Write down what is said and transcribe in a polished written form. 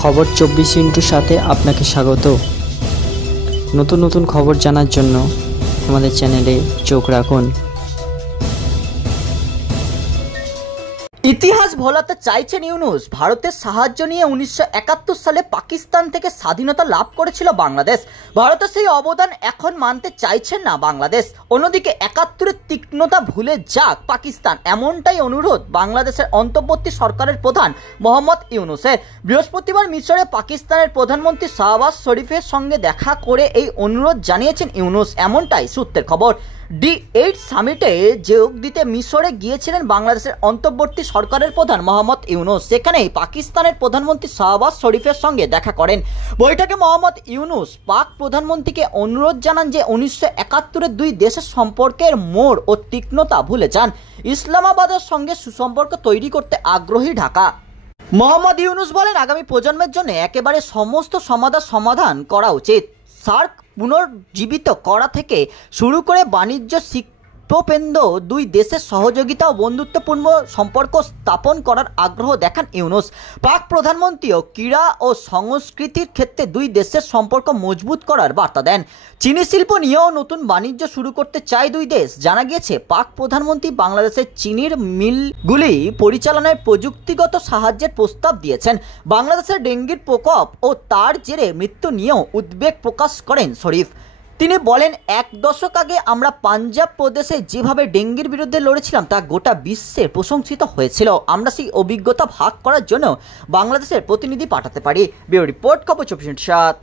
খবর 24 সাথে আপনাকে স্বাগত। নতুন নতুন খবর জানার জন্য আমাদের চ্যানেলে চোখ রাখুন। ইতিহাস ভোলাতে চাইছেন ইউনূস। ভারতের সাহায্য নিয়ে 1971 সালে পাকিস্তান থেকে স্বাধীনতা লাভ করেছিল বাংলাদেশ। ভারতের সেই অবদান এখন মানতে চাইছেন না বাংলাদেশ। অন্যদিকে 71-এর তীক্ষ্ণতা ভুলে যাক পাকিস্তান, এমনটাই অনুরোধ বাংলাদেশের অন্তর্বর্তী সরকারের প্রধান মোহাম্মদ ইউনূসের। বৃহস্পতিবার মিশরে পাকিস্তানের প্রধানমন্ত্রী শাহবাজ শরীফের সঙ্গে দেখা করে এই অনুরোধ জানিয়েছেন ইউনূস, এমনটাই সূত্রের খবর। D8 সামিটে যোগ দিতে মিশরে গিয়েছিলেন বাংলাদেশের অন্তর্বর্তী সরকারের প্রধান মোহাম্মদ ইউনূস। সেখানেই পাকিস্তানের প্রধানমন্ত্রী শাহবাজ শরীফের সঙ্গে দেখা করেন। বৈঠকে মোহাম্মদ ইউনূস পাক প্রধানমন্ত্রীকে অনুরোধ জানান যে 1971-এর দুই দেশের সম্পর্কের মোড় ও তীক্ষ্ণতা ভুলে যান। ইসলামাবাদের সঙ্গে সুসম্পর্ক তৈরি করতে আগ্রহী ঢাকা। মোহাম্মদ ইউনূস বলেন, আগামী প্রজন্মের জন্য একেবারে সমস্ত সমাধান করা উচিত। সার্ক পুনর্জীবিত করা থেকে শুরু করে বাণিজ্য শিল্পকেন্দ্র দুই দেশের সহযোগিতা ও বন্ধুত্বপূর্ণ সম্পর্ক স্থাপন করার আগ্রহ দেখান ইউনূস। পাক প্রধানমন্ত্রীও ক্রীড়া ও সংস্কৃতির ক্ষেত্রে দুই দেশের সম্পর্ক মজবুত করার বার্তা দেন। চিনি শিল্প নিয়েও নতুন বাণিজ্য শুরু করতে চায় দুই দেশ। জানা গিয়েছে, পাক প্রধানমন্ত্রী বাংলাদেশের চিনির মিলগুলি পরিচালনায় প্রযুক্তিগত সাহায্যের প্রস্তাব দিয়েছেন। বাংলাদেশের ডেঙ্গির প্রকোপ ও তার জেরে মৃত্যু নিয়েও উদ্বেগ প্রকাশ করেন শরীফ। তিনি বলেন, 1 দশক আগে আমরা পাঞ্জাব প্রদেশে যেভাবে ডেঙ্গির বিরুদ্ধে লড়েছিলাম তা গোটা বিশ্বে প্রশংসিত হয়েছিল। আমরা সেই অভিজ্ঞতা ভাগ করার জন্য বাংলাদেশের প্রতিনিধি পাঠাতে পারি। ব্যুরো রিপোর্ট, খবর 24/7।